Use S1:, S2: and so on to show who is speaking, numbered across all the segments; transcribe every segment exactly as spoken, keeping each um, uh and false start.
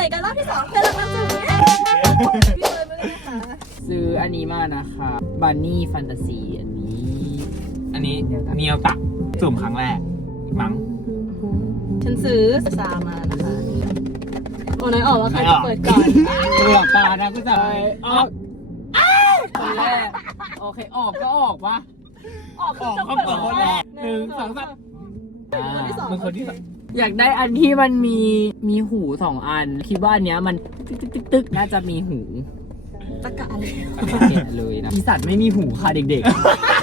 S1: ลยกันรอบที่สองเพื่อนรักน้ำจืดพี่เลยไม่ได้ค่ะ
S2: ซื้ออันนี้มานะคะบันนี่แฟนตาซีอันนี้
S3: อันนี้เนียวตักสุ่มครั้งแรกมั้ง
S1: ฉันซื้อซามานะคะโอ้ยออกว่าใครจะเปิดก่อน
S2: ตัวหลับตานะก็จะออกคนแรกโอเคออกก็ออกวะ
S1: ออก
S3: ออกเขาเปิดคนแรกหนึ่งสองสาม
S1: คนที่สอง
S3: มึงคนที่สอง
S2: อยากได้อันที่มันมีมีหูสองอันคิดว่าอันเนี้ยมันตึกตึกตึกตึกน่าจะมีหู
S1: ตะกะอะไร
S2: เด็กเลยนะอีสัตว์ไม่มีหูค่ะเด็ก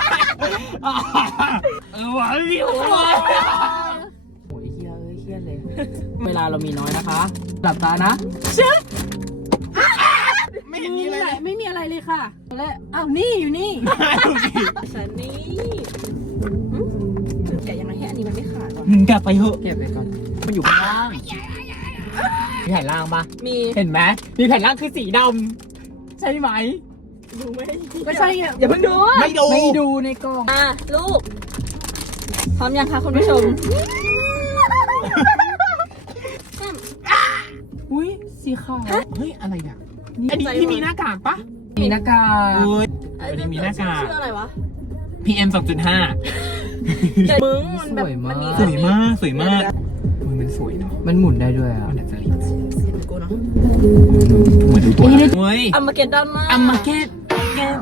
S3: เออวะนี่หัว
S2: ๆโอ้ยเฮียเอ้ยเครียดเลย เวลาเรามีน้อยนะคะหลับตานะชึบ
S3: ไม่เห็นมีอะไรเลย
S2: ไม่มีอะไรเลยค่ะและอ้าวนี่อยู่นี่
S1: ฉันนี่แกะยังไงให้อันนี้มันไม่ขาดวะ
S3: มึงกลับไปเถอะ
S2: เก็บไปก่อนมันอยู่ข้างล่างมีแผ่นล่างปะ
S1: มี
S2: เห็นไหมมีแผ่นล่างคือสีดำใช่ไหม
S1: ดูไหม
S2: ก็ใช่ไง
S1: อย่าเพิ่งดู
S3: ไม่ดู
S2: ไม่ดูในกล่อง
S1: อ่ะลูกพร้อมยังคะคุณผู้ชม
S2: อุ้ยสีขาว
S3: เฮ้ยอะไรเนี่ยอันนี้ที่มีหน้ากากปะ
S2: มีหน้ากาก
S3: เอ้ยอันนี้มีหน้ากาก
S1: ชื่ออะไรวะ
S3: พี เอ็ม สองจุดห้า
S1: มึงมันแบบมันมี
S3: สวยมากสวยมากมึงมันสวยเนาะ
S2: มันหมุนได้ด้วยอ่ะ
S3: มันดัดจริต
S1: เสียงกูเนาะ
S3: เหมือนดูตัวนะเฮ้ย
S1: อัมมาเกดดอนมาก
S3: อัมมาเก็ตเก็ต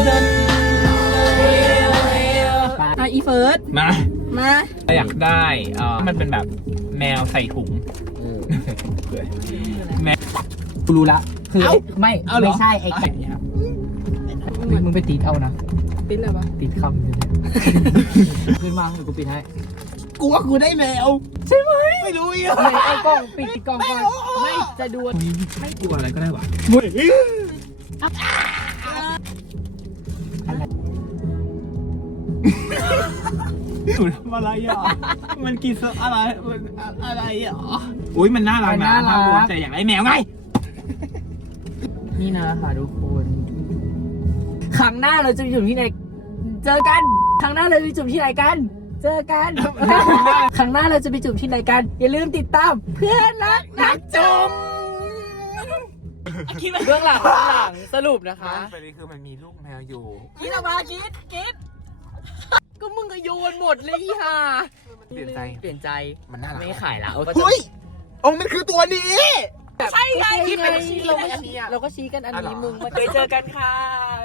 S1: อ่ะอีเฟิร์ส
S3: มา
S1: มา
S3: อยากได้เอ่อมันเป็นแบบแมวใส่ถุง
S2: เออ
S3: แมว
S2: กูรู้ละคือ
S3: เอ้า
S2: ไม่
S3: เอาเหรอ
S2: ไม่ใช่ไอ้แข็ง
S3: เนี่ย
S2: เฮ้ยมึงไปติดเอานะ
S1: ปิ้นอะไรวะ
S2: ติดคำอยู่เนี่ยขึ้นมาเดี๋ยวกูปิดให้
S3: กูว่ากูได้แมวใช่ไหมไม่รู้อีก
S2: ไม่เอากล้องปิดกล้องก่อนไม่จะดู
S3: ไม่กลัวอะไรก็ได้หวะหนูทำอะไรอ่ะมันกินอะไรมันอะไรอ่ะอุ้ยมันน่ารักนะภาพรวมแต่อยากได้แมวไง
S2: นี่นะคะทุกคนครั้งหน้าเราจะไปจุ่มที่ไหนเจอกันครั้งหน้าเราจะไปจุ่มที่ไหนกัน เจอกันครั้งหน้าเราจะไปจุ่มที่ไหนกัน อย่าลืมติดตามเพื่อนรักนักจุ่มเบื้องหลังเบื้องหลังสรุปนะคะ
S3: ประเด็นคือมันมีลูกแมวอยู่
S1: คิดออกมาคิดคิด
S2: ก็มึงก็โยนหมดเลยฮ่า
S3: เปลี่ยนใจ
S2: เปลี่ยนใจ
S3: มันน่ารัก
S2: ไม่ขายละ
S3: เฮ้ยองค์มันคือตัวนี้
S2: ใช่ไง
S3: ที่เป็น
S2: เราก็ชี้เราก็ชี้กันอันนี้มึงไปเจอกันค่ะ